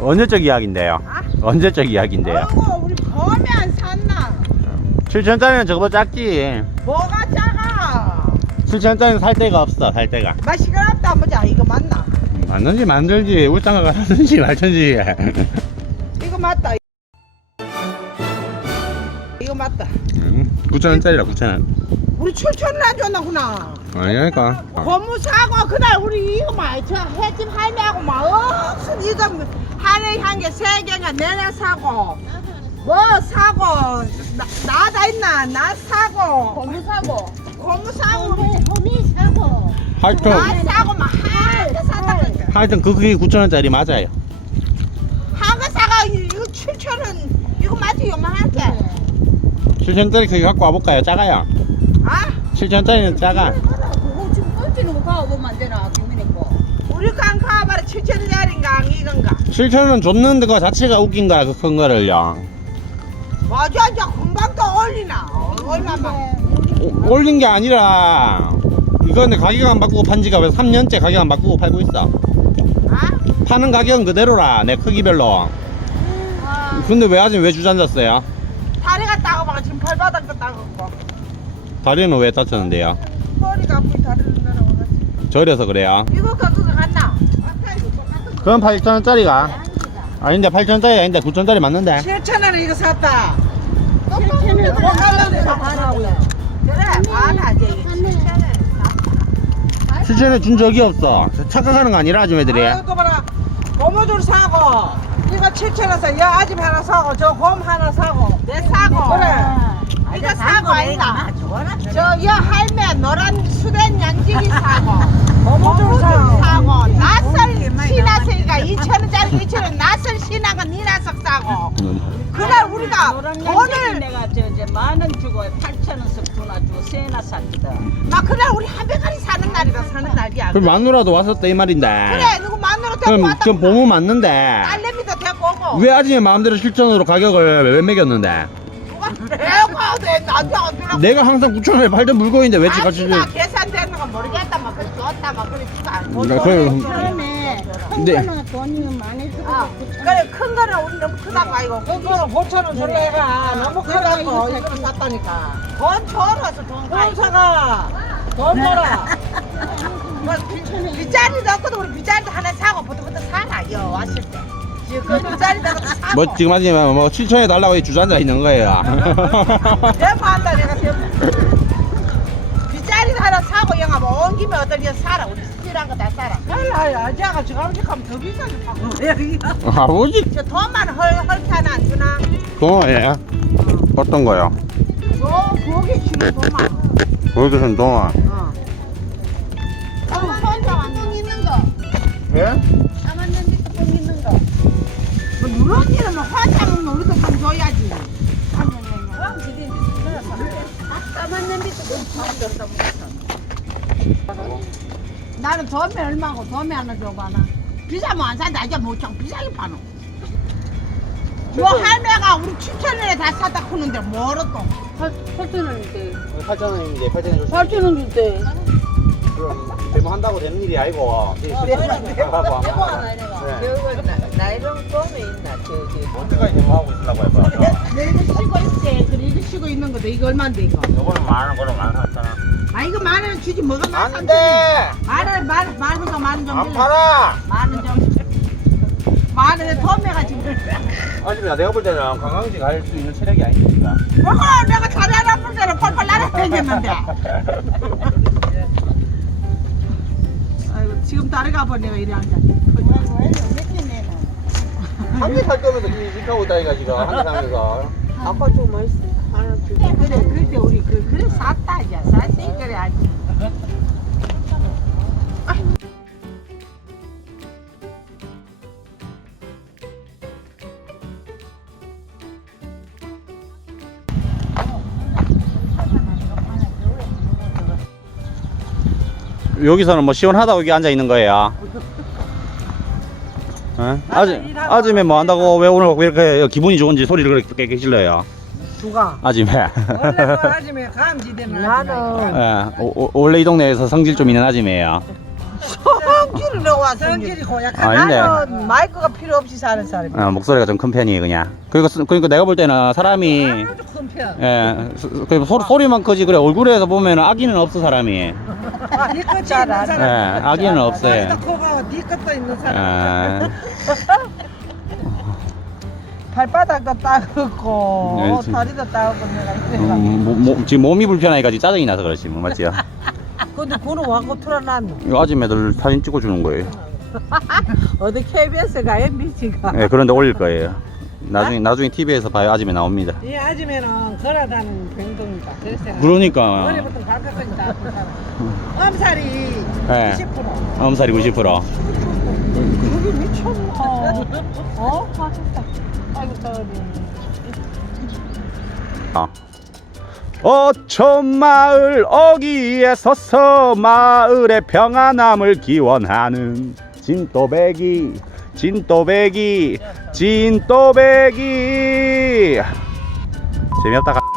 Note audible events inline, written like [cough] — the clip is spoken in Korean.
언제적 이야기인데요? 아? 언제적 이야기인데요? 어머 우리 범이 안 샀나? 천짜리는 저거보다 작지 뭐가 작아? 출천짜리는살 데가 없어 살 데가 마시가럽다 보자 이거 맞나? 맞는지 만들지 울산가가 사든지 말든지 [laughs] 이거 맞다 이거 맞다 구천원짜리라구천원 음? 우리 출천은안 줬나구나 아니니까 그러니까. 범무사고 아. 그날 우리 이거 말자 해집 할매하고 막 억순 이거 하늘 향기 세 개가 내내 사고 뭐 사고 나, 다아 있나 나 사고 고무 사고 고무 사고 고무 사고 하여튼 사고 막 하여튼 그 그게 9천 원짜리 맞아요. 한거 사가 이거 7천 원 이거 맞지 요만한데. 네. 7천 짜리 그게 갖고 와볼까요 작아요. 아? 7천 짜리는 작아. 지금 그거 지금 던지는 거 가고 만드나 김민이 거. 우리 강. 7천짜 줬는 데그 자체가 웃긴 거야 그 큰 거를요 맞아 이 금방 또 올리나 얼마만 어, 올린 게 아니라 이거는 가격 안 바꾸고 판 지가 왜 삼년째 가격 안 바꾸고 팔고 있어 아? 파는 가격은 그대로라 내 크기별로 음. 아... 근데 왜 아직 왜주저앉어요 다리가 따가워 지금 팔바닥도 따가워 다리는 왜 다쳤는데요? 허리가 아프 다리를 내려고 저려서 그래요? 이거 갖고 갔나? 그럼 8,000원짜리가 아닌데 8,000원짜리 아닌데 9,000원짜리 맞는데 7,000원에 이거 샀다 7,000원에 그래. 아, 아, 준 적이 없어 착각하는 거 아니라 아줌마들이 봐라, 고무줄 사고 이거 7,000원 사, 이 아줌 하나 사고 저곰 하나 사고 내 사고 그래 아, 이거 사고 아니다 저이 할매 너란 수된 양지기 사고 고무줄 사고 오늘 내가 저 이제 많은 주고 팔천 원씩 분나 주고 세나 샀거든 막 그날 우리 한백원이 사는 날이라 사는 날이야 그럼 마누라도 왔었다 이 말인데 그래 누구 마누라 데리고 그럼 왔다 그럼 보면 맞는데 딸내미도 대리고왜 아직 마음대로 실전으로 가격을 왜 매겼는데 내가 항상 9천원에 팔던 물건인데 왜 지가 금나 계산되는 건 모르겠다 막 그래 주었다 막 그래 주고 그래 처큰 거는 돈이 많이 쓰고 어. 아, 그래 큰 거는 너무 크다고 이고큰 거는 9천원 줄라 해 너무 크다고 이거 샀다니까 돈 줘라서 돈가사가돈 줘라 뭐 귀자리도 없고도 우리 귀자리도 하나 사고 보통 보통 사나 요 그그뭐 지금 하지만 뭐 7천에 달라고 이 주전자 있는 거예요. 대파 한다 내가 대파. 리 하나 사고 영화 뭐온 김에 어떨지 살아 우리 스티랑 거다 살아. 아니 아니 아가 지금 아버지 면더 비싸지. 아버지. 어. [laughs] 저 돈만 헐 헐차나 주나. 그거 예. 어. 어떤 거요? 저 고기 주는 돈만. 고기 주는 돈만. 어. 아, 손 완동 있는 거. 예? 나는 도매 얼마고 도매 하나 줘봐나 비자 뭐안 사다 이제 못참 비자기 파노 뭐, 뭐 할매가 우리 7천원에 다 사다 쿠는데 뭐로또 8천원인데 8천원인데 8천원 줄때 8천원 그럼 대모 한다고 되는 일이 아니고 대모 하나 이래봐 나 이런 꿈이 있나 저기 어디가 이제 뭐 하고 있나 봐요 내 이거 쉬고 있지 그리고 이거 쉬고 있는 거도 이거 얼마인데 이거 이거는 만원 그럼 만원 아이고, 만에, 만에, 만에, 만에 만에 만에 해. 해. 아 이거 만은 주지 뭐가 만원 안 돼. 만원 만원 만원 좀 만원 좀. 안 팔아. 만원 좀. 만원에 도매가지고. 아니 면 내가 볼 때는 관광지 갈 수 있는 체력이 아니니까. 뭐가 내가 잘하나 볼 때는 펄펄 날아다니는데. [laughs] [laughs] 아이고 지금 다리 가버 내가 이래 앉아. 한개 살 거면서 이 가고 다니가 지금, 지금. 한개 사면서 아까좀 맛있어. 그래, 그래, 그래. 그, 그래 쌌지, 그래, 여기서는 뭐 시원하다고 여기 앉아 있는 거예요. 아, 아줌, 아줌이 뭐 한다고 왜 오늘 왜 이렇게 기분이 좋은지 소리를 그렇게 깨시려요. 누가? 아줌매, 아줌매, 나도... 아줌매. 예, 오, 오, 원래 아지매 감지되는 아지매. 나래이 동네에서 성질 좀 있는 아지매예요. 성질이 와 성질이 고약한 마이크가 필요 없이 사는 사람이야. 아, 목소리가 좀 큰 편이 그냥. 그러니그니까 내가 볼 때는 사람이. 예, 소, 소리만 크지 그래 얼굴에서 보면 아기는 없어 사람이. 니것잘 아, 는 사람. 예. 아기는 없어 니것도 [laughs] 있는 사람. 발바닥도 따갑고 네, 지금. 다리도 따갑고 내가 이래 음, 지금 몸이 불편해 가지 짜증이 나서 그렇지 맞지요? [laughs] 근데 그는 와고 틀어놨 아줌매들 사진 찍어주는 거예요 [laughs] 어디 KBS가 MBC가 네 그런데 올릴 거예요 나중에 아? 나중에 TV에서 봐요 아줌매 나옵니다 이 아줌매는 걸어다니는 병동이다 [laughs] 그러니까 머리부터 발끝까지 엄살이 네. 0 엄살이 90% 그게 미쳤나 어? 맞다 아, 어촌마을 어기에 서서 마을의 평안함을 기원하는 진또배기 진또배기 진또배기 재미없다가